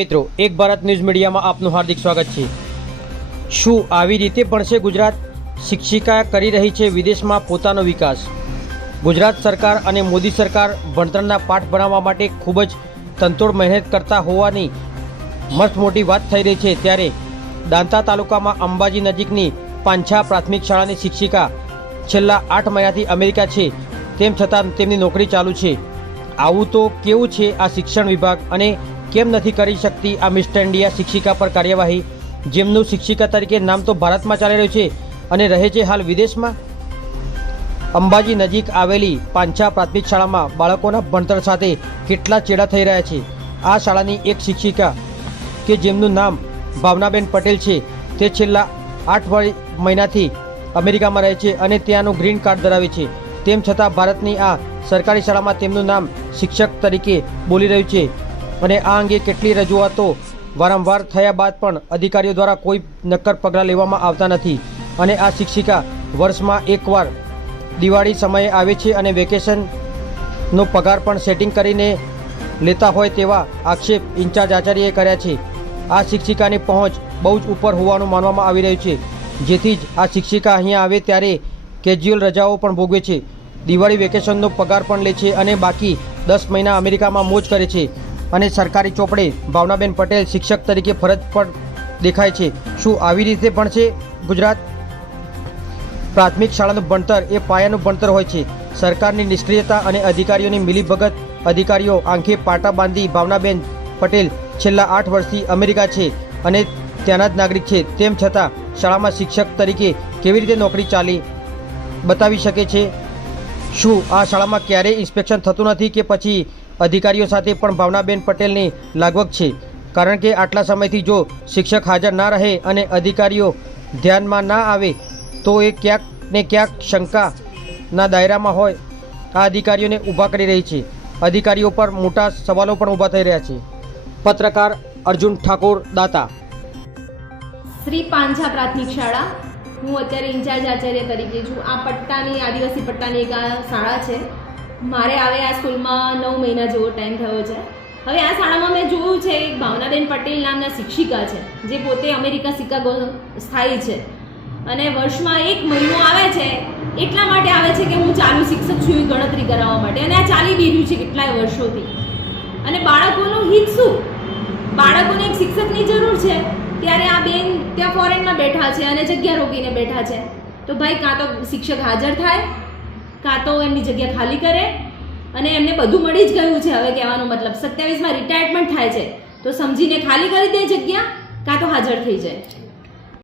મિત્રો, એક ભારત ન્યૂઝ મીડિયામાં આપનું હાર્દિક સ્વાગત છે. શું આવી રીતે ભણશે ગુજરાત? શિક્ષિકા કરી રહી છે વિદેશમાં પોતાનો વિકાસ. ગુજરાત સરકાર અને મોદી સરકાર ભણતરના પાઠ ભણાવવા માટે ખૂબ જ તંતોડ મહેનત કરતા હોવાની મસ્ત મોટી વાત થઈ રહી છે. ત્યારે દાંતા તાલુકામાં અંબાજી નજીકની પાંછા પ્રાથમિક શાળાની શિક્ષિકા છેલ્લા આઠ મહિનાથી અમેરિકા છે. તેમ છતાં તેમની નોકરી ચાલુ છે. આવું તો કેવું છે આ શિક્ષણ વિભાગ અને કેમ નથી કરી શકતી આ મિસ્ટર ઇન્ડિયા શિક્ષિકા પર કાર્યવાહી? જેમનું શિક્ષિકા તરીકે નામ તો ભારતમાં ચાલી રહ્યું છે અને રહે છે હાલ વિદેશમાં? અંબાજી નજીક આવેલી પાંછા પ્રાથમિક શાળામાં બાળકોના ભણતર સાથે કેટલા ચેડા થઈ રહ્યા છે? આ શાળાની એક શિક્ષિકા, કે જેમનું નામ ભાવનાબેન પટેલ છે, તે છેલ્લા આઠ મહિનાથી અમેરિકામાં રહે છે અને ત્યાંનું ગ્રીન કાર્ડ ધરાવે છે. તેમ છતાં ભારતની આ સરકારી શાળામાં તેમનું નામ શિક્ષક તરીકે બોલી રહ્યું છે. અને આ અંગે કેટલી રજૂઆતો વારંવાર થયા બાદ પણ અધિકારીઓ દ્વારા કોઈ નક્કર પગલાં લેવામાં આવતા નથી. અને આ શિક્ષિકા વર્ષમાં એકવાર દિવાળી સમયે આવે છે અને વેકેશનનો પગાર પણ સેટિંગ કરીને લેતા હોય તેવા આક્ષેપ ઇન્ચાર્જ આચાર્યએ કર્યા છે. આ શિક્ષિકાની પહોંચ બહુ જ ઉપર હોવાનું માનવામાં આવી રહ્યું છે. જેથી જ આ શિક્ષિકા અહીંયા આવે ત્યારે કેજ્યુઅલ રજાઓ પણ ભોગવે છે. દિવાળી વેકેશનનો પગાર પણ લે છે અને બાકી દસ મહિના અમેરિકામાં મોજ કરે છે. અને સરકારી ચોપડે ભાવનાબેન પટેલ શિક્ષક તરીકે ફરજ પર દેખાય છે. શું આવી રીતે પણ છે? ગુજરાત પ્રાથમિક શાળાનું ભણતર એ પાયાનું ભણતર હોય છે. સરકારની નિષ્ક્રિયતા અને અધિકારીઓની મિલીભગત અધિકારીઓ આંખે પાટા બાંધી ભાવનાબેન પટેલ છેલ્લા આઠ વર્ષથી અમેરિકા છે અને ત્યાંના જ નાગરિક છે. તેમ છતાં શાળામાં શિક્ષક તરીકે કેવી રીતે નોકરી ચાલી બતાવી શકે છે? શું આ શાળામાં ક્યારેય ઇન્સ્પેક્શન થતું નથી કે પછી અધિકારીઓ સાથે પણ ભાવનાબેન પટેલની લાગવગ છે. કારણ કે આટલા સમયથી જો શિક્ષક હાજર ના રહે અને અધિકારીઓ ધ્યાનમાં ના આવે, તો એ ક્યાંક ને ક્યાંક શંકાના દાયરામાં હોય. આ અધિકારીઓને ઊભા કરી રહી છે. અધિકારીઓ પર મોટા સવાલો પણ ઊભા થઈ રહ્યા છે. પત્રકાર અર્જુન ઠાકોર દાતા. શ્રી પાંજા પ્રાથમિક શાળા. હું અત્યારે ઇન્ચાર્જ આચાર્ય તરીકે છું. આ પટ્ટાની આદિવાસી પટ્ટાની એક શાળા છે. મારે આવે આ સ્કૂલમાં નવ મહિના જેવો ટાઈમ થયો છે. હવે આ શાળામાં મેં જોયું છે, એક ભાવનાબેન પટેલ નામના શિક્ષિકા છે, જે પોતે અમેરિકા શિકાગો સ્થાયી છે. અને વર્ષમાં એક મહિનો આવે છે, એટલા માટે આવે છે કે હું ચાલુ શિક્ષક છું ગણતરી કરાવવા માટે. અને આ ચાલી બી રહ્યું છે કેટલાય વર્ષોથી. અને બાળકોનું હિત શું? બાળકોને એક શિક્ષકની જરૂર છે. ત્યારે આ બેન ત્યાં ફોરેનમાં બેઠા છે અને જગ્યા રોકીને બેઠા છે. તો ભાઈ, કાં તો શિક્ષક હાજર થાય કાં તો એમની જગ્યા ખાલી કરે અને એમને બધું મળી જ ગયું છે હવે કહેવાનો મતલબ. સત્યાવીસમાં રિટાયરમેન્ટ થાય છે. તો સમજીને ખાલી કરી દે જગ્યા, કાં તો હાજર થઈ જાય.